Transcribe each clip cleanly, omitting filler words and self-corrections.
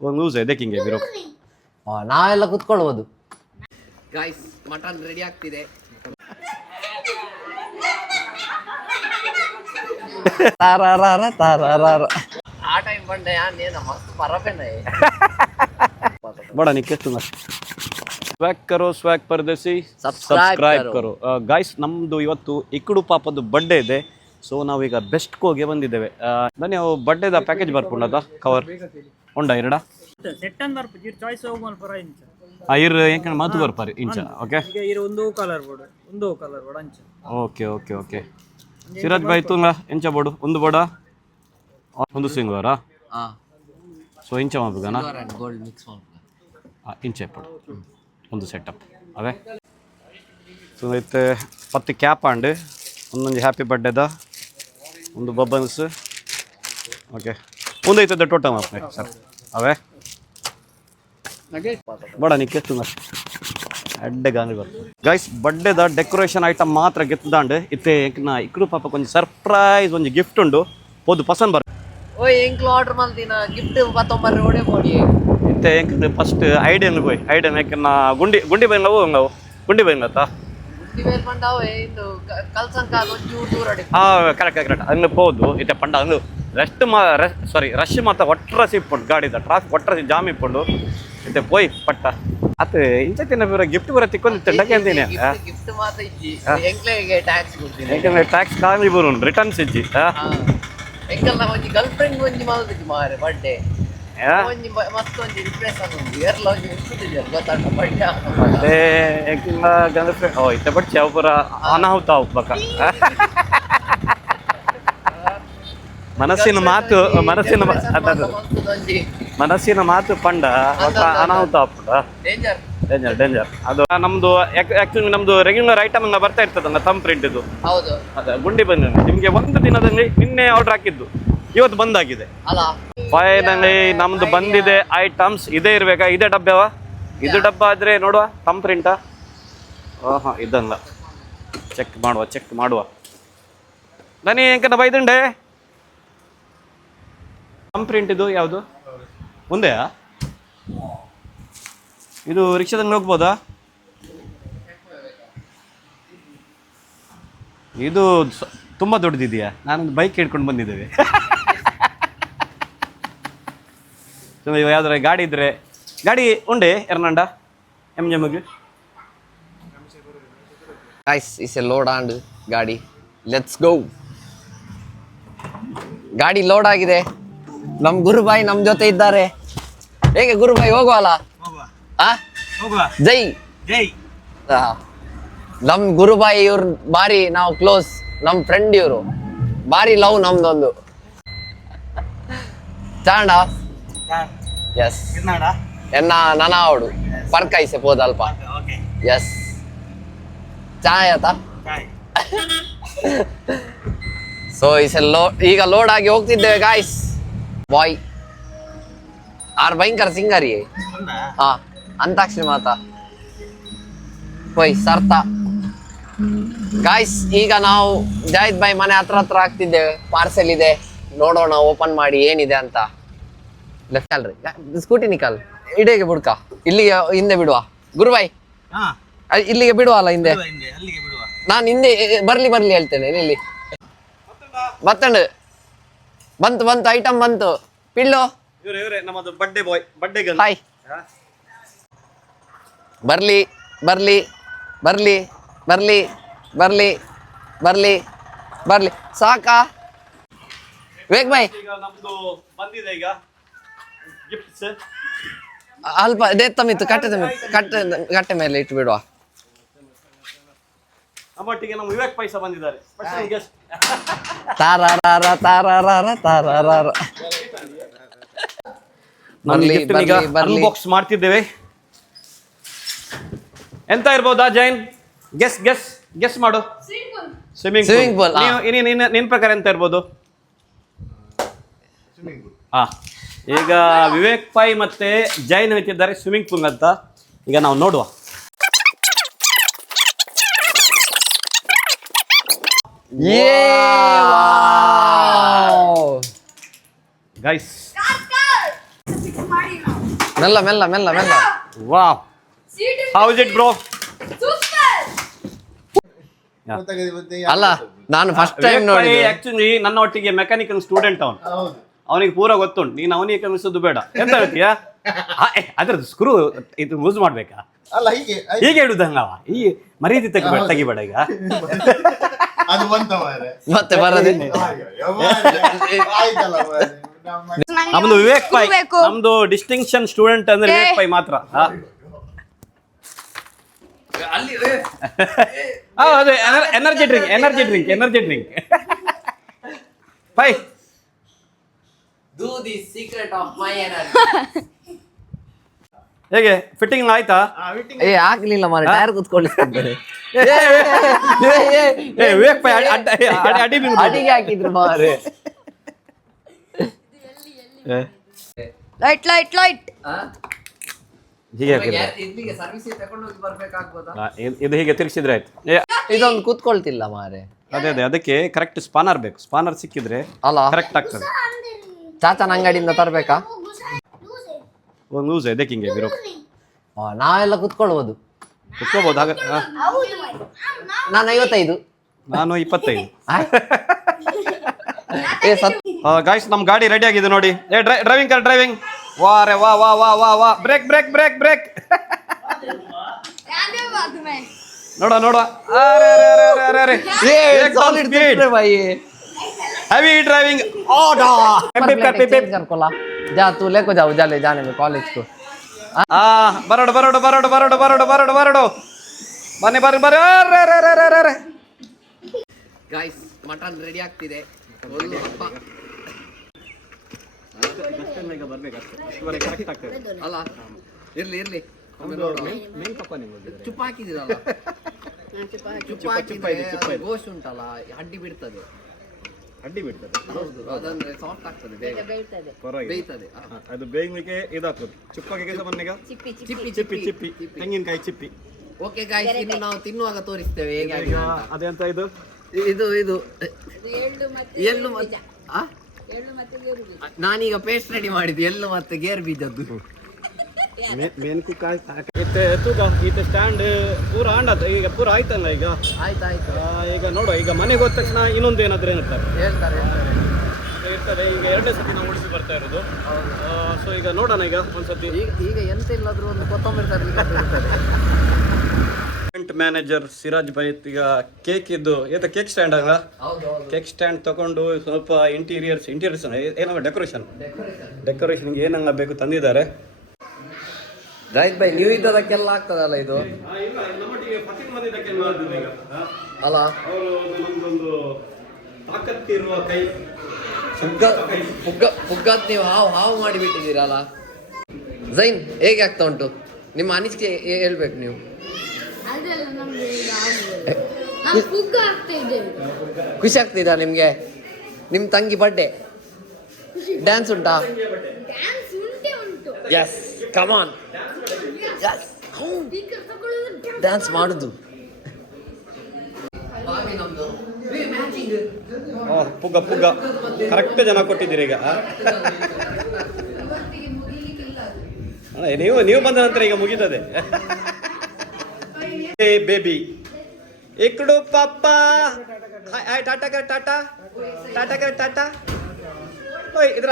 वो लूज है देखेंगे फिर ನಾವೆಲ್ಲ ಕುತ್ಕೊಳ್ಬೋದು. ಗಾಯ್ಸ್ ಮಟನ್ ರೆಡಿ ಆಗ್ತಿದೆ. ಆ ಟೈಮ್ ಬಂಡೆ ಯಾನೇನ ಮಸ್ತ್ ಪರಪೆನೆ बड़ा निके तुंगा ಸ್ವೈಗ್ ಪರದೇಸಿ ಸಬ್ಸ್ಕ್ರೈಬ್ ಕರೋ ಗಾಯ್ಸ್. ನಮ್ದು ಇವತ್ತು ಇಕ್ಕಡು ಪಾಪದ್ದು ಬರ್ಡೇ ಇದೆ. ಸೊ ನಾವೀಗ ಬೆಸ್ಟ್ ಕೋಗೆ ಬಂದಿದ್ದೇವೆ. ಬನ್ನಿ ಅವು ಬರ್ಡೇದ ಪ್ಯಾಕೇಜ್ ಬರ್ಪುಂಡದ ಕವರ್ ಉಂಡ ಎರಡ ಇರ್ ಎಂಕ ಮಾತು ಬರ್ಪಾರಿ ಇಂಚ okay okay okay okay Siraj bhai ತುಂಗ ಎಂಚ ಬೋಡು ಒಂದು ಬೋಡ ಒಂದು ಸಿಂಗೋರಾ ಸೊ ಇಂಚ ಮಾಪುಗನಾ ಗೋಲ್ಡ್ ಮಿಕ್ಸ್ ಇಂಚ ಎಪ್ಪಡು ಒಂದು ಸೆಟಪ್ ಅವೇ ಸೊ ಐತೆ 10 ಕ್ಯಾಪ್ ಆಂಡ್ ಒಂದೊಂದು ಹ್ಯಾಪಿ ಬರ್ಡೇದ ಒಂದು ಬಬ್ಬನ್ಸ್ ಓಕೆ ಒಂದು ಐತದ ಟೋಟಲ್ ಮಾಪ್ನೆ ಸರ್ ಅವೇ ಬಡ ನಿಕ್ಕೆ ತುಂಗ ಅಡ್ಡೆ ಗಾಂಧಿ ಬರ್ತದೆ ಗೈಸ್. ಬರ್ಡೇದ ಡೆಕೋರೇಷನ್ ಐಟಮ್ ಮಾತ್ರ ಗೆತ್ತದಾಂಡ್ ಇತ್ತೆ ಎಂಕ್ನ ಇಕ್ಕಡು ಪಾಪ ಕೊಂಚ ಸರ್ಪ್ರೈಸ್ ಒಂದು ಗಿಫ್ಟ್ ಉಂಡು ಪೋದು ಪಸಂದ್ ಬರ್ ಓಯ್ ಎಂಕ್ಲು ಆರ್ಡರ್ ಮಾಡ್ತೀನ ಗಿಫ್ಟ್ 19 ಓಡೆ ಕೊಡಿ ಇತ್ತೆ ಎಂಕ್ನ ಫಸ್ಟ್ ಐಡಿಯನ್ ಹೋಯ್ ಐಡಿಯನ್ ಎಂಕ್ನ ಗುಂಡಿ ಗುಂಡಿ ಬೈಂಗ ಹೋಗಂಗವು ಗುಂಡಿ ಬೈಂಗತ್ತ ಡಿವೇಲ್ ಪಂಡಾವೆ ಇದು ಕಲ್ಸಂಕ ಒಂಚೂರು ದೂರ ಅಡಿ ಕರೆಕ್ಟ್ ಕರೆಕ್ಟ್ ಅಂಗ್ ಪೋದು ಇತ್ತೆ ಪಂಡ ಅಂಗ್ ರೆಸ್ಟ್ ಸಾರಿ ರಶ್ ಮಾತ ಒಟ್ರಸಿ ಇಪ್ಪುಂಡು ಗಾಡಿದ ಟ್ರಾಫಿಕ್ ಒಟ್ರಸಿ ಜಾಮ್ ಇಪ್ಪುಂಡು ಇತ್ತೆ ಪೋಯ್ ಪಟ್ಟ ಅತ್ತೆ ಇಂಚತ್ತಿನ ಪೂರ ಗಿಫ್ಟ್ ಪೂರ ತಿಕ್ಕೊಂದಿತ್ತೆ ಡಕ್ಕೆ ಅಂತೀನಿ ಗಿಫ್ಟ್ ಮಾತ ಇಜ್ಜಿ ಎಂಕ್ಲೆಗೆ ಟ್ಯಾಕ್ಸ್ ಕೊಡ್ತೀನಿ ಎಂಕ್ಲೆ ಟ್ಯಾಕ್ಸ್ ಕಾಮಿ ಬರೋನ್ ರಿಟರ್ನ್ಸ್ ಇಜ್ಜಿ ಎಂಕಲ್ನ ಒಂಜಿ ಗರ್ಲ್ ಫ್ರೆಂಡ್ ಒಂಜಿ ಮಾಲ್ದಿಜ್ಜಿ ಮಾರೆ ಬರ್ಡೇ ಒಂಜಿ ಮಸ್ತ್ ಒಂಜಿ ರಿಪ್ರೆಸ್ ಆಗುಂಡು ಏರ್ಲ ಒಂಜಿ ಉಂಟುದಿಜ್ಜಿ ಗೊತ್ತಾಂಡ ಬರ್ಡೇ ಅದೇ ಎಂಕ್ಲ ಗರ್ಲ್ ಫ್ರೆಂಡ್ ಓ ಇತ್ತೆ ಬಟ್ ಚಾವ್ ಪೂರ ಅನಾಹುತ ಉಪ್ಪಕ ಮನಸ್ಸಿನ ಮಾತು ಮನಸ್ಸಿನ ಮಾತು ಪಂಡ ಅನಾಹುತ ಆಪುಂಡ ಡೇಂಜರ್ ಡೇಂಜರ್ ಅದು ನಮ್ದು ಆಕ್ಚುಲಿ ನಮ್ದು ರೆಗ್ಯುಲರ್ ಐಟಮ್ ಬರ್ತಾ ಇರ್ತದಲ್ಲ ತಮ್ ಪ್ರಿಂಟ್ ಇದು ಅದ ಗುಂಡಿ ಬಂದ ನಿಮ್ಗೆ ಒಂದು ದಿನದಲ್ಲಿ ನಿನ್ನೆ ಆರ್ಡರ್ ಹಾಕಿದ್ದು ಇವತ್ತು ಬಂದಾಗಿದೆ ಫೈನಲಿ ನಮ್ದು ಬಂದಿದೆ ಐಟಮ್ಸ್ ಇದೇ ಇರ್ಬೇಕಾ ಇದೇ ಡಬ್ಬವ ಇದು ಡಬ್ಬ ಆದ್ರೆ ನೋಡುವ ತಮ್ ಪ್ರಿಂಟಾ ಹಾ ಇದಲ್ಲ ಚೆಕ್ ಮಾಡುವ ನಾನೇ ಎಂಕನ ಬೈದುಂಡೆ ತಮ್ ಪ್ರಿಂಟ್ ಇದು ಯಾವುದು ಮುಂದೆಯಾ ಇದು ರಿಕ್ಷಾದಂಗೆ ಹೋಗ್ಬೋದಾ ಇದು ತುಂಬ ದೊಡ್ಡದಿದೆಯಾ ನಾನೊಂದು ಬೈಕ್ ಹಿಡ್ಕೊಂಡು ಬಂದಿದ್ದೇವೆ ಯಾವ್ದಾರ ಗಾಡಿ ಇದ್ರೆ ಗಾಡಿ ಉಂಡೆ ಎರ್ನಂಡ ಎಮ್ಗೆ guys is a load and ಗಾಡಿ ಲೆಟ್ಸ್ ಗೋ. ಗಾಡಿ ಲೋಡ್ ಆಗಿದೆ. ನಮ್ ಗುರುಬಾಯಿ ನಮ್ ಜೊತೆ ಇದ್ದಾರೆ. ಹೇಗೆ ಗುರುಬಾಯಿ ಹೋಗುವಲ್ಲ ಜೈ ಜೈ. ನಮ್ ಗುರುಬಾಯಿ ಇವ್ರು ಬಾರಿ ನಾವು ಕ್ಲೋಸ್ ನಮ್ ಫ್ರೆಂಡ್ ಇವರು ಬಾರಿ ಲವ್ ನಮ್ದೊಂದು ಚಾಂಡ ಎಸ್ ಎನ್ನ ನನಾವಡು ಪರ್ಕೈಸೆ ಪೋದಲ್ಪ ಎಸ್ ಚಾಯ್ ಆತ. ಸೊ ಈಗ ಲೋಡ್ ಆಗಿ ಹೋಗ್ತಿದ್ದೇವೆ ಗಾಯ್ಸ್. ಬಾಯ್ ಆರ್ ಭಯಂಕರ ಸಿಂಗರಿ ಹಾ ಅಂತಾಕ್ಷರಿ ಮಾತಾ ಹೋಯ್ ಸರ್ತ ಗಾಯ್ಸ್. ಈಗ ನಾವು ಜಾಹಿದ್ ಬಾಯ್ ಮನೆ ಹತ್ರ ಆಗ್ತಿದ್ದೇವೆ. ಪಾರ್ಸೆಲ್ ಇದೆ ನೋಡೋಣ ಓಪನ್ ಮಾಡಿ ಏನಿದೆ ಅಂತ. ಲೆಫ್ಟ್ ಅಲ್ರಿ ಸ್ಕೂಟಿ ನಿಕಲ್ ಇಡೆಗೆ ಬಿಡ್ಕ ಇಲ್ಲಿಗೆ ಹಿಂದೆ ಬಿಡುವ ಗುರುಬಾಯ್ ಇಲ್ಲಿಗೆ ಬಿಡುವ ಅಲ್ಲ ಹಿಂದೆ ನಾನು ಹಿಂದೆ ಬರ್ಲಿ ಹೇಳ್ತೇನೆ ಇಲ್ಲಿ ಮತ್ತಂಡು ಬಂತು ಐಟಮ್ ಬಂತು ಪಿಳ್ಳು ನಮ್ಮದು birthday boy birthday girl hi ಬರ್ಲಿ ಬರ್ಲಿ ಬರ್ಲಿ ಬರ್ಲಿ ಬರ್ಲಿ ಬರ್ಲಿ ಬರ್ಲಿ ಸಾಕಾ ವೇಗ್ ಬಾಯ್ ನಮ್ದು ಬಂದಿದೆ ಈಗ ಗಿಫ್ಟ್ಸ್ ಅಲ್ಪ ದೇತ್ತಮಿತ್ತು ಕಟ್ಟೆ ಮೇಲೆ ಇಟ್ಟು ಬಿಡುವ. ನಮ್ಮೊಟ್ಟಿಗೆ ನಮ್ಮ ವಿವೇಕ್ ಪೈಸಾ ಬಂದಿದ್ದಾರೆ. ಅನ್ಬಾಕ್ಸ್ ಮಾಡ್ತಿದ್ದೇವೆ. ಎಂತ ಇರ್ಬೋದಾ ಜೈನ್? ಗೆಸ್ ಮಾಡು. Swimming pool. ನಿನ್ ಪ್ರಕಾರ ಎಂತ ಇರ್ಬೋದು? ಈಗ ವಿವೇಕ್ ಪೈ ಮತ್ತೆ ಜೈನ್ ಹೇಳ್ತಿದ್ದಾರೆ ಸ್ವಿಮ್ಮಿಂಗ್ ಪೂಲ್ ಅಂತ. ಈಗ ನಾವು ನೋಡುವ. ಗೈಸ್ ಮೆಲ್ಲ ಮೆಲ್ಲ ಮೆಲ್ಲ ಮೆಲ್ಲ. Wow, how is it bro? ಅಲ್ಲ ನಾನು ಫಸ್ಟ್ ಟೈಮ್ ನೋಡಿದೆ. ಆಕ್ಚುಲಿ ನನ್ನ ಒಟ್ಟಿಗೆ ಮೆಕ್ಯಾನಿಕಲ್ ಸ್ಟೂಡೆಂಟ್ ಅವನು, ಅವನಿಗೆ ಪೂರ ಗೊತ್ತುಂಟು. ನೀನು ಅವನಿಗೆ ಕಲಿಸೋದು ಬೇಡ. ಎಂತ ಹೇಳ್ತೀಯಾ? ಅದ್ರದ್ದು ಸ್ಕ್ರೂ ಇದು ಯೂಸ್ ಮಾಡ್ಬೇಕಾ? ಅಲ್ಲ ಹೀಗೆ ಹೀಗೆ ಇಡುದಂಗವ ಈ ಮರ್ಯಾದೆ ತೆಗಿಬೇಡ ಈಗ. ಅದು ಬಂತ ಮಾರ್ರೆ. ಮತ್ತೆ ಬರದೆ ಆಯ್ತಲ್ಲ ಮಾರ್ರೆ. ನಮ್ದು ವಿವೇಕ್ ಪೈ, ನಮ್ದು ಡಿಸ್ಟಿಂಕ್ಷನ್ ಸ್ಟೂಡೆಂಟ್ ಅಂದ್ರೆ ವಿವೇಕ್ ಪೈ ಮಾತ್ರ. ಅದೇ energy drink Pai. Do the secret of my energy. ಹೇಗೆ ಫಿಟ್ಟಿಂಗ್ ಆಯ್ತಾ? ಏ ಆಗ್ಲಿಲ್ಲ ಮಾರೆ, ಟೈರ್ ಕುತ್ಕೊಳ್ಳಿಸ್ತಿದ್ದಾರೆ. ವಿವೇಕ್ ಪೈ ಅಡಿಗೆ ಹಾಕಿದ್ರು ಮಾರೆ. ಲೈಟ್ ಇಲ್ಲಿಗೆ ಸರ್ವಿಸ್ ತಗೊಂಡು ಹೋಗಿ ಬರ್ಬೇಕಾಗ್ಬೋದಾ? ಇದು ಹೀಗೆ ತಿರ್ಗಿಸಿದ್ರೆ ಆಯ್ತು. ಇದೊಂದು ಕೂತ್ಕೊಳ್ತಿಲ್ಲ ಮಾರೆ. ಅದೇ ಅದಕ್ಕೆ ಕರೆಕ್ಟ್ ಸ್ಪಾನರ್ ಬೇಕು. ಸ್ಪಾನರ್ ಸಿಕ್ಕಿದ್ರೆ ಅಲ್ಲ ಕರೆಕ್ಟ್ ಆಗ್ತದೆ. ಚಾಚನ ಅಂಗಡಿಯಿಂದ ತರ್ಬೇಕಾ? ಒಂದು ಯೂಸ್ ಇದೆ ಹಿಂಗೆ ಬಿರೋ. ನಾವೆಲ್ಲ ಕುತ್ಕೊಳ್ಬೋದು, ಕುತ್ಕೋಬಹುದು. ಹಾಗೆ ನಾನು 55. ನಾನು 25. ಏ ಸತ್ ಗಾಯ್ಸ್, ನಮ್ ಗಾಡಿ ರೆಡಿ ಆಗಿದೆ ನೋಡಿ. ಡ್ರೈವಿಂಗ್ ವಾ ರೇ ವಾ ವಾ ವಾ ವಾ ವಾ. ಬ್ರೇಕ್ ನೋಡ. Heavy driving. करकोला जा तू लेको जाओ जाने में कॉलेज को. ಬರೋಡು ಬನ್ನಿ. ಗಾಯ್ಸ್, ಮಟನ್ ರೆಡಿ ಆಗ್ತಿದೆ. ಅಲ್ಲ ಇರ್ಲಿ ಚುಪ್ಪ ಹಾಕಿದಿರಲ್ಲ, ಗೋಶ್ ಉಂಟಲ್ಲ, ಅಡ್ಡಿ ಬಿಡ್ತದೆ. ಹೌದು, ಅದಂದ್ರೆ ಸಾಫ್ಟ್ ಆಗ್ತದೆ, ಬೇಗ ಬೇಯ್ತದೆ. ಅದು ಬೇಯ್ಲಿಕ್ಕೆ ಇದಾಗ್ತದೆ. ಚುಪ್ಪಾಗಿ ಚಿಪ್ಪಿ ತೆಂಗಿನಕಾಯಿ ಚಿಪ್ಪಿ. ಓಕೆ ಗಾಯ್ಸ್, ಇನ್ನು ನಾವು ತಿನ್ನುವಾಗ ತೋರಿಸ್ತೇವೆ ಹೇಗೆ ಆಗಿದೆ ಅಂತ. ಅದೆಂತ ಇದು ಎಳ್ಳು ಮತ್ತೆ ನಾನೀಗ ಪೇಸ್ಟ್ ರೆಡಿ ಮಾಡಿದ್ದು, ಎಳ್ಳು ಮತ್ತೆ ಗೇರ್ ಬೀಜದ್ದು. ಮೇನ್ ಕುಕ್ ಈತ ಸ್ಟ್ಯಾಂಡ್ ಪೂರ ಈಗ ಪೂರ ಆಯ್ತಲ್ಲ. ಈಗ ಆಯ್ತಾಯ್ತು. ಈಗ ನೋಡುವ, ಈಗ ಮನೆಗೆ ಹೋದ ತಕ್ಷಣ ಇನ್ನೊಂದು ಏನಾದ್ರು ಹೇಳ್ತಾರೆ ಇರ್ತದೆ. ಈಗ 2ನೇ ಸತಿ ನಾವು ಉಳಿಸಿ ಬರ್ತಾ ಇರೋದು. ಸೊ ಈಗ ನೋಡೋಣ ಈಗ ಒಂದ್ಸತಿ. ಈಗ ಎಂತ ಇಲ್ಲಾದ್ರೂ ಒಂದು ಕೊತ್ತಂಬರಿ ತರಲಿಕ್ಕೆ. ಮ್ಯಾನೇಜರ್ ಸಿರಾಜ್ ಬೈ ಈಗ ಕೇಕ್ ಇದ್ದು ಕೇಕ್ ಸ್ಟ್ಯಾಂಡ್ ಅಲ್ಲ, ಕೇಕ್ ಸ್ಟ್ಯಾಂಡ್ ತಗೊಂಡು ಸ್ವಲ್ಪ ಇಂಟೀರಿಯರ್ಸ್ ಏನೋ ಡೆಕೋರೇಷನ್ಗೆ ಏನಂಗ ಬೇಕು ತಂದಿದ್ದಾರೆ. ರೈಟ್ ಬೈ, ನೀವು ಇದ್ದದಕ್ಕೆಲ್ಲ ಆಗ್ತದಲ್ಲ ಇದು? ಅಲ್ಲ ನಮ್ದೊಂದು ತಾಕತ್ತಿರುವ ಕೈ, ಪುಗ್ಗತ್ ನೀವು ಹಾವು ಮಾಡಿಬಿಟ್ಟಿದ್ದೀರಲ್ಲ. ಜೈನ್, ಹೇಗೆ ಆಗ್ತಾ ಉಂಟು ನಿಮ್ಮ ಅನಿಸಿಕೆ ಹೇಳ್ಬೇಕು ನೀವು. ಖುಷಿ ಆಗ್ತಿದಾ ನಿಮ್ಗೆ? ನಿಮ್ ತಂಗಿ ಬರ್ಡೇ ಡ್ಯಾನ್ಸ್ ಉಂಟಾ? ಎಸ್, ಕಮ್ ಆನ್, ಡ್ಯಾನ್ಸ್ ಮಾಡುದು. ಪುಗ್ಗ ಕರೆಕ್ಟ್ ಜನ ಕೊಟ್ಟಿದ್ದೀರಿ ಈಗ. ನೀವು ಬಂದ ನಂತರ ಈಗ ಮುಗಿತದೆ. ಬೇಬಿ ಇಕ್ಕಡು ಪಾಪ. ಹಾಯ್ ಟಾಟಾ ಟಾಟಾ. ಓಯ್ ಇದ್ರ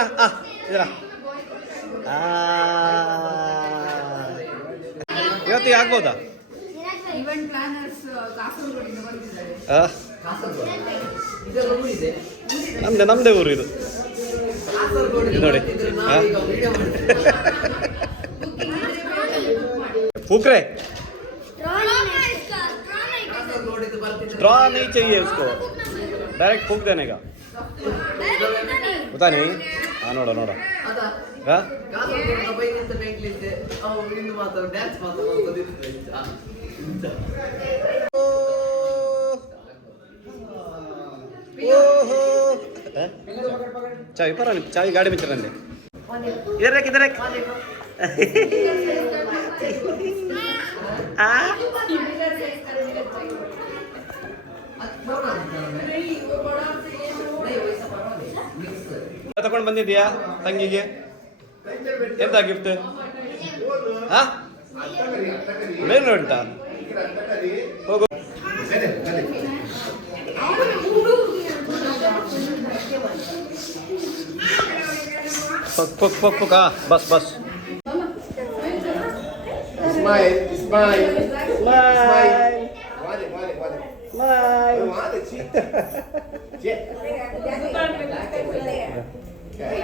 ಇವತ್ತಿಗೆ ಆಗ್ಬೋದಾ? ನಮ್ದೇ ಊರು ಇದು ನೋಡಿ. फुकरे ड्रॉ नहीं चाहिए उसको, डायरेक्ट फूक देने का. पता नहीं. हाँ नोड़ा नोड़ा हाँ चाय पर चाय गाड़ी में चलने इधर इधर ತಗೊಂಡು ಬಂದಿದ್ಯಾ ತಂಗಿಗೆ ಎಂತ ಗಿಫ್ಟ್? ಮೇಲೆ ಉಂಟಾ ಹೋಗು ಪಕ್ಕ ಬಸ್ ಬಸ್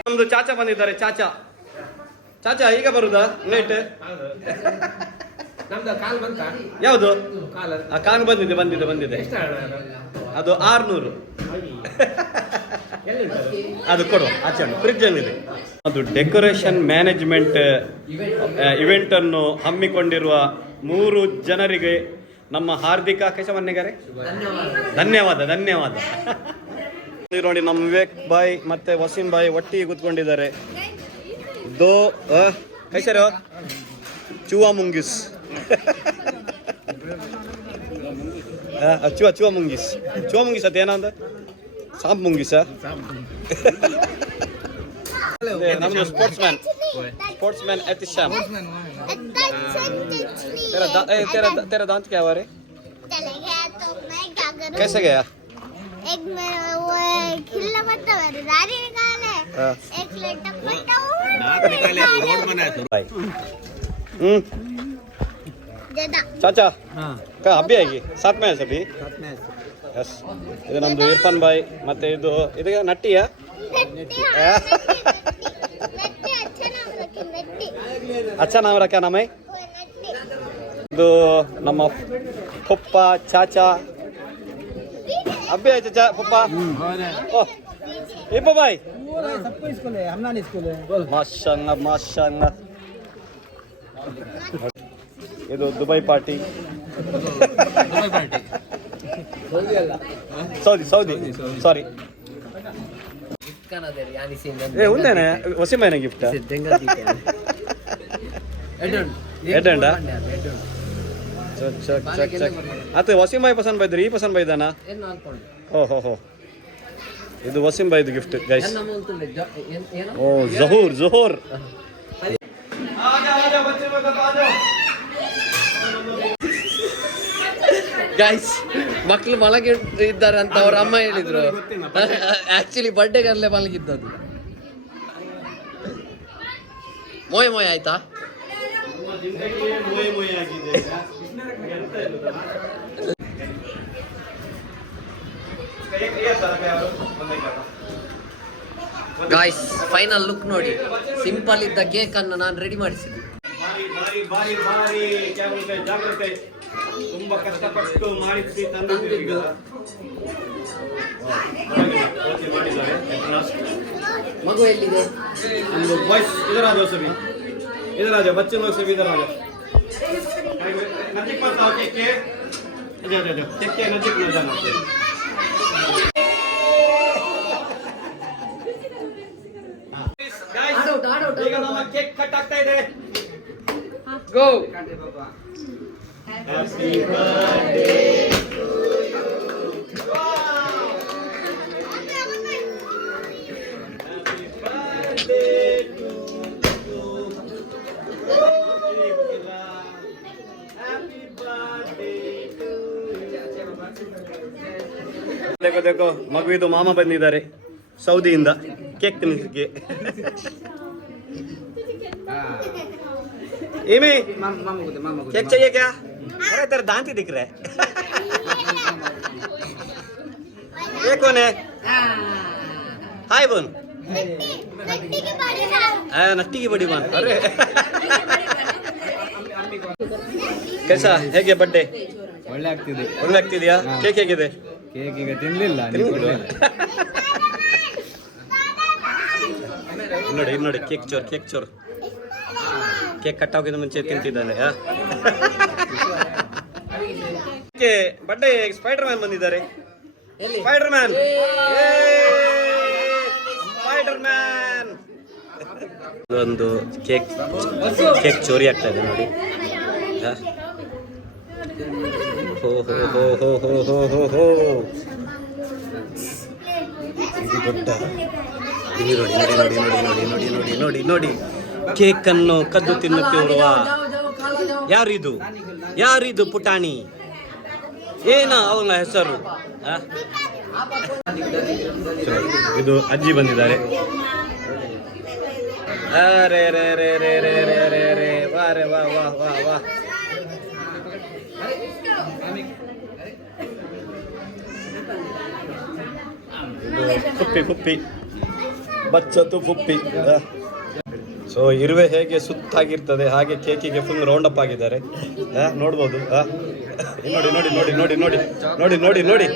ನಮ್ದು ಚಾಚಾ ಬಂದಿದ್ದಾರೆ ಚಾಚಾ ಚಾಚಾ ಈಗ ಬರುದಾ ಲೇಟ್ ಯಾವುದು ಆ ಕಾಲು ಬಂದಿದೆ ಅದು 600 ಅದು ಕೊಡು ಆಚೆ ಫ್ರಿಡ್ಜ್ ಅಲ್ಲಿದೆ ಅದು ಡೆಕೋರೇಷನ್ ಮ್ಯಾನೇಜ್ಮೆಂಟ್ ಇವೆಂಟ್ ಅನ್ನು ಹಮ್ಮಿಕೊಂಡಿರುವ 3 ಜನರಿಗೆ ನಮ್ಮ ಹಾರ್ದಿಕ ಕೇಶವನ್ನಿಗರೆ ಧನ್ಯವಾದ ನೋಡಿ ನಮ್ಮ ವಿವೇಕ್ ಬಾಯ್ ಮತ್ತೆ ವಸೀಂ ಬಾಯ್ ಒಟ್ಟಿಗೆ ಕೂತ್ಕೊಂಡಿದ್ದಾರೆ ದೋ ಕೈಸರು ಚುವಾ ಮುಂಗಿಸ್ ಚುವಾ ಮುಂಗಿಸ್ ಅತ್ತ ಏನಂದ ಸಾಂಪ್ ಮುಂಗಿಸ ನಮ್ದು ಸ್ಪೋರ್ಟ್ಸ್ ಮ್ಯಾನ್ ಎತಿಶಾಮ್ तेरा दांत क्या हुआ रे चले गया तो मैं क्या करूं कैसे गया एक में वो खिल्ला बत्ता मेरे दाढ़ी निकाले एक लटक बत्ता दांत निकाले रोड बनाया तो भाई दादा चाचा का अभी आएगी साथ में है सभी यस ಇದು ನಮ್ದು ಇರ್ಫಾನ್ ಬಾಯ್ ಮತ್ತೆ ಇದು ನಟ್ಟಿಯಾ नट्टी अच्छा नाम रखे नट्टी अच्छा नाम रखा नाम है वो नट्टी ಇದು ನಮ್ಮ ಪಪ್ಪ ಚಾಚಾ ಅಬ್ಬಿ ಚಾಚಾ ಪಪ್ಪ ಓ ಏ ಬಾಯ್ सबको स्कूल है हमना स्कूल है ಮಾಶಾಅಲ್ಲಾ ಇದು ದುಬೈ ಪಾರ್ಟಿ ಸೌದಿ ಸಾರಿ ಏ ಉಂದೇನೆ ವಸೀಮೈನ ಗಿಫ್ಟ್ ಎಡ್ಡಂಡ ಚಕ್ ಆತ ವಸೀಂ ಬಾಯ್ ಪಸಂದ್ ಬೈದ್ರಿ ಈ ಪಸಂದ್ ಬೈದಾನ ಓಹೋ ಇದು ವಸೀಂ ಬಾಯ್ದು ಗಿಫ್ಟ್ ಗೈಸ್ ಓ ಜಹೂರ್ ಗೈಸ್ ಮಕ್ಳು ಮಲಗಿ ಇದ್ದಾರೆ ಅಂತ ಅವ್ರ ಅಮ್ಮ ಹೇಳಿದ್ರು ಆಕ್ಚುಲಿ ಬರ್ಡೇಗಲ್ಲೇ ಮಲಗಿದ್ದದು ಮೋಯ್ ಆಯ್ತಾ ಗಾಯ್ಸ್ ಫೈನಲ್ ಲುಕ್ ನೋಡಿ ಸಿಂಪಲ್ ಇದ್ದ ಕೇಕ್ ಅನ್ನು ನಾನು ರೆಡಿ ಮಾಡಿಸಿದ್ದೆ ತುಂಬಾ ಕಷ್ಟಪಟ್ಟು ಮಾಡಿಸಿ ತಂದಿದ್ದೀವಿ ಮಗು ಎಲ್ಲಿದೆ ಒಂದು ವಾಯ್ಸ್ इधर आ जाओ सभी बच्चे लोग सभी इधर आ जाओ नजीक मत आओ केक के केक के नजीक न जाना ಈಗ ನಮ್ಮ ಕೇಕ್ ಕಟ್ ಆಗ್ತಾ ಇದೆ ಗೋ Happy birthday to you. Happy birthday to you. Happy birthday to you. देखो ಮಗುವಿದು ಮಾಮ ಬಂದಿದ್ದಾರೆ ಸೌದಿಯಿಂದ ಕೇಕ್ ತಿನ್ನಿಸಕ್ಕೆ एमी केक चाहिए क्या अरे तेरा दांत ही दिख रहा है ये कौन है हाय बोन नट्टी की बड़ी मान अरे कैसा ಹೇಗೆ ಬर्थडे ಒಳ್ಳೆ ಆಗ್ತಿದೆಯಾ ಕೇಕ್ ಹೇಗಿದೆ ಕೇಕ್ ಈಗ ತಿನ್ಲಿಲ್ಲ ನೋಡಿ ಕೇಕ್ ಚೋರ್ ಕೇಕ್ ಕಟ್ ಆಗೋದು ಮುಂಚೆ ತಿಂತಿದ್ದಾನೆ ಬಡ್ಡೆ ಸ್ಪೈಡರ್ ಮ್ಯಾನ್ ಬಂದಿದ್ದಾರೆ ಸ್ಪೈಡರ್ ಮ್ಯಾನ್ ಒಂದು ಕೇಕ್ ಚೋರಿ ಆಗ್ತಾ ಇದೆ ನೋಡಿ ಹೋ ಇದು ದೊಡ್ಡ ನೋಡಿ ಕೇಕ್ ಅನ್ನು ಕದ್ದು ತಿನ್ನುತ್ತಿರುವ ಯಾರಿದು ಯಾರಿದು ಪುಟಾಣಿ ಏನ ಅವನ ಹೆಸರು ಆ? ಇದು ಅಜ್ಜಿ ಬಂದಿದ್ದಾರೆ. ಅರೆ ರೇ ರೇ ರೇ ರೇ ರೇ ರೇ ರೇ ವಾ ರೇ ವಾ ವಾ ವಾ ವಾ. ಇದು ಫುಪ್ಪಿ ಫುಪ್ಪಿ ಬಚ್ಚತ್ತು ಫುಪ್ಪಿ. ಸೊ ಇರುವೆ ಹೇಗೆ ಸುತ್ತಾಗಿರ್ತದೆ ಹಾಗೆ ಕೇಕಿಗೆ ಫುಲ್ ರೌಂಡ್ ಅಪ್ ಆಗಿದ್ದಾರೆ. ನೋಡ್ಬೋದು. ನೋಡಿ ನೋಡಿ ನೋಡಿ ನೋಡಿ ನೋಡಿ ನೋಡಿ ನೋಡಿ ನೋಡಿ.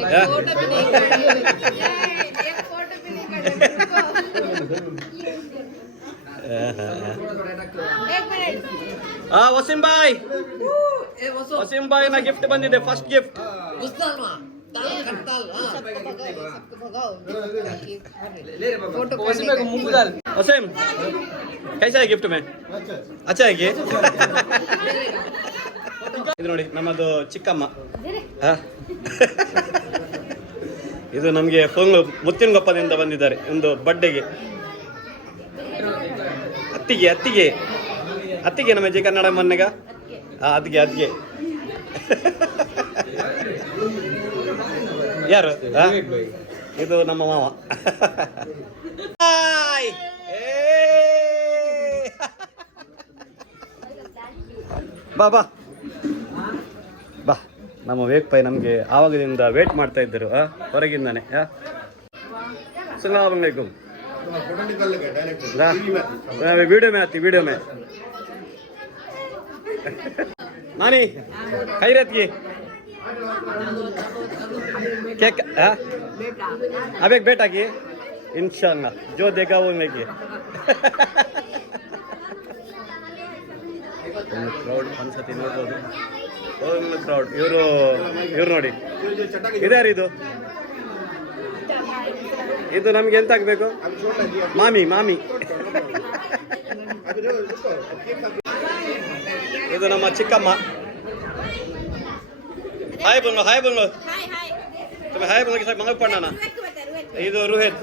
ವಸೀಂ ಬಾಯ್ ವಸೀಂ ಬಾಯ್ ನ ಗಿಫ್ಟ್ ಬಂದಿದೆ. ಫಸ್ಟ್ ಗಿಫ್ಟ್ वसीम कैसा है गिफ्ट में अच्छा है ಇದು ನೋಡಿ ನಮ್ಮದು ಚಿಕ್ಕಮ್ಮ. ಇದು ನಮಗೆ ಫುಲ್ ಮುತ್ತಿನಗೊಪ್ಪದಿಂದ ಬಂದಿದ್ದಾರೆ ಒಂದು ಬರ್ಡೇಗೆ. ಅತ್ತಿಗೆ ಅತ್ತಿಗೆ ಅತ್ತಿಗೆ ನಮ್ಮ ಜಿ ಕನ್ನಡ ಮೊನ್ನೆಗ ಅದ್ಗೆ ಅದ್ಗೆ ಯಾರು ಇದು ನಮ್ಮ ಮಾವ. ಬಾ ಬಾ ಬಾ. ನಮ್ಮ ವೇಕ್ ಪೈ ನಮಗೆ ಆವಾಗದಿಂದ ವೇಟ್ ಮಾಡ್ತಾ ಇದ್ದರು ಹೊರಗಿಂದಾನೆ. अस्सलाम वालेकुम. वीडियो में आती वीडियो में नानी खैरियत की केक अब एक बेटा की इंशाल्लाह जो देगा वो मैं की. ಕ್ರೌಡ್ ಅನ್ಸತಿ ನೋಡ್ಬೋದು. ಕ್ರೌಡ್ ಇವ್ರು ನೋಡಿ ಇದ್ಯಾರು ಇದು ನಮ್ಗೆ ಎಂತ ಆಗ್ಬೇಕು? ಮಾಮಿ ಮಾಮಿ. ಇದು ನಮ್ಮ ಚಿಕ್ಕಮ್ಮ. ಹಾಯ್ ಬಂಗು ಹಾಯ್ ಬಂಗು तुम्हें हाय बोल के साथ मंगल पढ़ना ना. ಇದು ರೋಹಿತ್.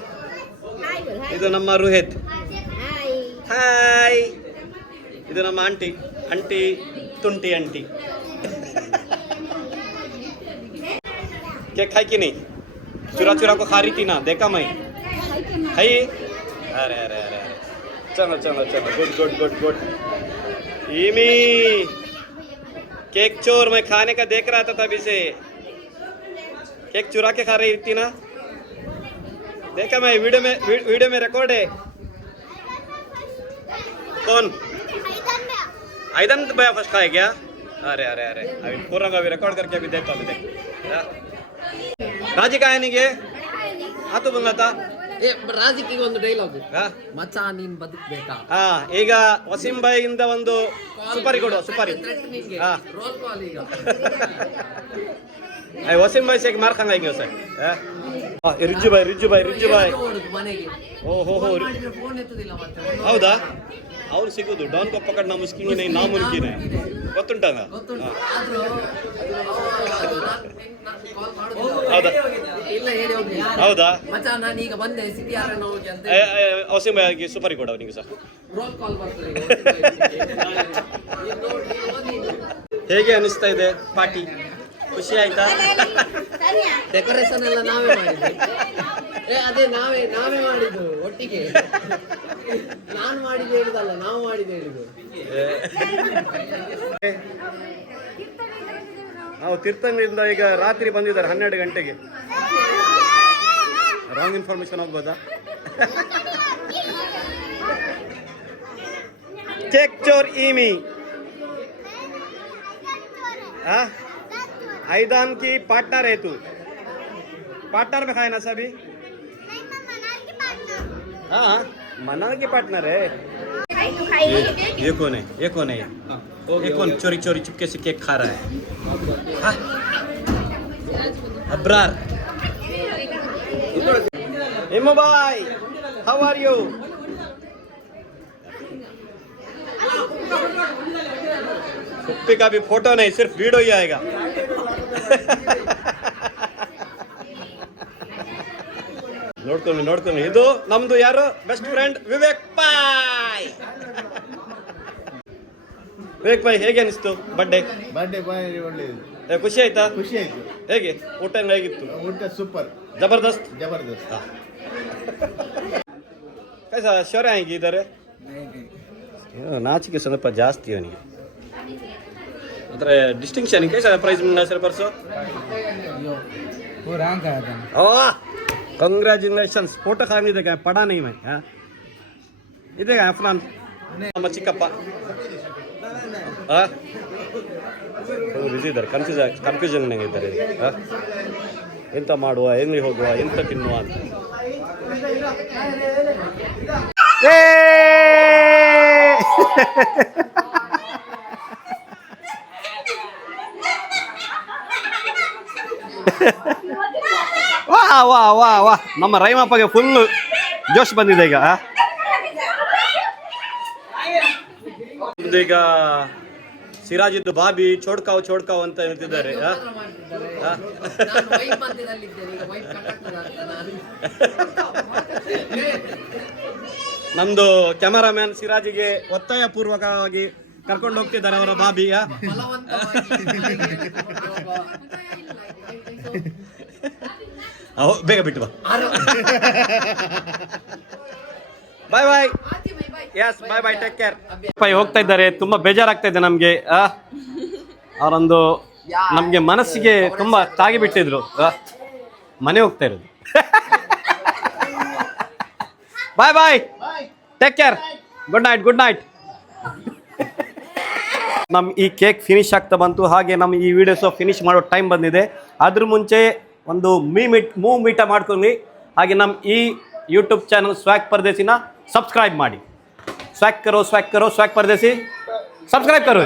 ಇದು ನಮ್ಮ ರೋಹಿತ್. ಹಾಯ್. ಇದು ನಮ್ಮ ಆಂಟಿ ಆಂಟಿ ತುಂಟಿ ಆಂಟಿ. केक खाई कि नहीं? चुरा चुरा को खा रही थी ना, देखा मैं खाई. अरे अरे अरे अरे चलो चलो चलो गुड गुड गुड गुड. ईमी केक चोर मैं खाने का देख रहा था तभी से. केक चुरा के खा रही थी ना, देखा मैं वीडियो में रिकॉर्ड है. कौन आइदन भैया फर्स्ट खाए क्या? अरे अरे अरे अभी पूरा अभी रिकॉर्ड करके अभी देखता हूँ. देख ರಾಜಿ ಕಾಯನಿಗೆ ಆತು ಬಂದತ. ರಾಜಿಕಿಗೆ ಒಂದು ಡೈಲಾಗ್ ಮಚ್ಚ ನೀನ್ ಬದುಕಬೇಕಾ. ಈಗ ವಸೀಂ ಬಾಯ್ ಇಂದ ಒಂದು ಸುಪಾರಿ ಕೊಡುವ ಸುಪಾರಿ. ರೋಲ್ ಕಾಲ್ ಈಗ वसीम भाई से एक मार खाएंगे उसे. रिज्जू भाई रिज्जू भाई रिज्जू भाई. ಮನೆಗೆ ಓಹೋ ಫೋನ್ ಎತ್ತುದಿಲ್ಲ ಮತ್ತೆ. ಹೌದಾ? ಅವ್ರು ಸಿಗೋದು ಡಾನ್ ಕೋ ಪಕಡ್ನ ಮುಸ್ಕಿಂಗಿನೇ ನಾ ಮುಲ್ಕಿನೇ ಗೊತ್ತುಂಟಾಗ. ಹೌದಾ? ಇಲ್ಲ ಹೇಳಿ ಹೋಗಿ. ಹೌದಾ? ಮಚ್ಚ ನಾನು ಈಗ ಬಂದೆ ಸಿಟಿ ಆರನ್ನ ಹೋಗಿ ಅಂತ. ವಸೀಂ ಭಾಯ್ಗೆ ಸುಪಾರಿ ಕೊಡ ಅವನಿಗೆ ಸಹ. ರೋಲ್ ಕಾಲ್ ಬರ್ತದೆ. ಹೇಗೆ ಅನಿಸ್ತಾ ಇದೆ ಪಾರ್ಟಿ? ಖುಷಿ ಆಯ್ತಾ? ಡೆಕೋರೇಷನ್ ಎಲ್ಲ ನಾವೇ ಮಾಡಿದ್ವಿ. ಅದೇ ನಾವೇ ಮಾಡಿದ್ದು ಒಟ್ಟಿಗೆ. ನಾನು ಮಾಡಿದ್ದು ಹೇಳಿದಲ್ಲ, ನಾವು ಮಾಡಿದ್ದು ಹೇಳಿದ್ದು. ನಾವು ತೀರ್ಥಂಗದಿಂದ ಈಗ ರಾತ್ರಿ ಬಂದಿದ್ದಾರೆ 12 ಗಂಟೆಗೆ. Wrong information ಹೋಗ್ಬೋದಾ? केक चोर ईमी. आइदान की पार्टनर है तू. पार्टनर में खाए ना सभी. हाँ मनाल की पार्टनर है. ये कौन है? ये कौन है? ये कौन चोरी चोरी चुपके से केक खा रहा है? अब्रार. इमो भाई हाउ आर यू? फुप्पी का भी फोटो नहीं, सिर्फ वीडियो ही आएगा. ನೋಡ್ಕೊಂಡು ಇದು ನಮ್ದು ಯಾರು ಬೆಸ್ಟ್ ಫ್ರೆಂಡ್ ವಿವೇಕ್ ಪಾಯ್. ವಿವೇಕ್ ಭಾಯ್ ಹೇಗೆ ಅನಿಸ್ತು ಬರ್ಡೇ? ಬರ್ಡೇ ಬಾರಿ ಒಳ್ಳೆಯದು, ಖುಷಿ ಆಯ್ತಾ? ಖುಷಿ ಆಯ್ತು. ಹೇಗೆ ಊಟ ಎಲ್ಲ ಹೇಗಿತ್ತು? ಊಟ ಸೂಪರ್, ಜಬರ್ದಸ್ತ್. ಜಬರ್ದಸ್ತ್. कैसा शौर्य आएंगे इधर? नाच के ಸ್ವಲ್ಪ ಜಾಸ್ತಿ ಅವನಿಗೆ. ಅಂದ್ರೆ ಡಿಸ್ಟಿಂಕ್ಷನ್ कैसा प्राइज मिला सर परसों? वो रैंक आया था। ओह कांग्रेचुलेशंस. फोटो खाने का पढ़ा नहीं मैं. हां ಇದೆಗ ಅಫ್ರಾನ್ ನಮ್ಮ ಚಿಕ್ಕಪ್ಪ. ಬಿಸಿ ಇದ್ದಾರೆ, ಕನ್ಫ್ಯೂಷನ್ ಇದ್ದಾರೆ. ಎಂತ ಮಾಡುವ, ಎಲ್ಲಿ ಹೋಗುವ, ಎಂತ ತಿನ್ನುವ ಅಂತ. ವಾ ವಾ ವಾ ವಾ ನಮ್ಮ ರೈಮಪ್ಪಗೆ ಫುಲ್ ಜೋಶ್ ಬಂದಿದೆ ಈಗ. ಈಗ ಸಿರಾಜಿದ್ದು ಬಾಬಿ ಚೋಡ್ಕಾವ್ ಅಂತ ಹೇಳ್ತಿದ್ದಾರೆ. ನಮ್ದು ಕ್ಯಾಮರಾಮ್ಯಾನ್ ಸಿರಾಜಿಗೆ ಒತ್ತಾಯ ಪೂರ್ವಕವಾಗಿ ಕರ್ಕೊಂಡು ಹೋಗ್ತಿದ್ದಾರೆ ಅವರ ಬಾಬಿ. ಬೇಗ ಬಿಟ್ಟು ಬಾ. ಬಾಯ್ ಬಾಯ್. ಯಸ್ ಬಾಯ್ ಬಾಯ್, ಟೇಕ್ ಕೇರ್. ಹೋಗ್ತಾ ಇದ್ದಾರೆ, ತುಂಬಾ ಬೇಜಾರಾಗ್ತಾ ಇದೆ ನಮ್ಗೆ. ಅವರೊಂದು ನಮ್ಗೆ ಮನಸ್ಸಿಗೆ ತುಂಬಾ ತಾಗಿ ಬಿಟ್ಟಿದ್ರು. ಮನೆ ಹೋಗ್ತಾ ಇರೋದು. Bye bye, take care, good night, good night. ನಮ್ ಈ ಕೇಕ್ ಫಿನಿಶ್ ಆಗ್ತಾ ಬಂತು, ಹಾಗೆ ನಮ್ಮ ಈ ವಿಡಿಯೋಸ್ ಫಿನಿಶ್ ಮಾಡೋ ಟೈಮ್ ಬಂದಿದೆ. ಅದ್ರ ಮುಂಚೆ ಒಂದು ಮೂವ್ ಮೀಟ ಮಾಡ್ಕೊಂಡು ಹಾಗೆ ನಮ್ಮ ಈ ಯೂಟ್ಯೂಬ್ ಚಾನಲ್ ಸ್ವैग परदेसी सब्सक्राइब ಮಾಡಿ. स्वैग करो स्वैग परदेसी, सब्सक्राइब करो.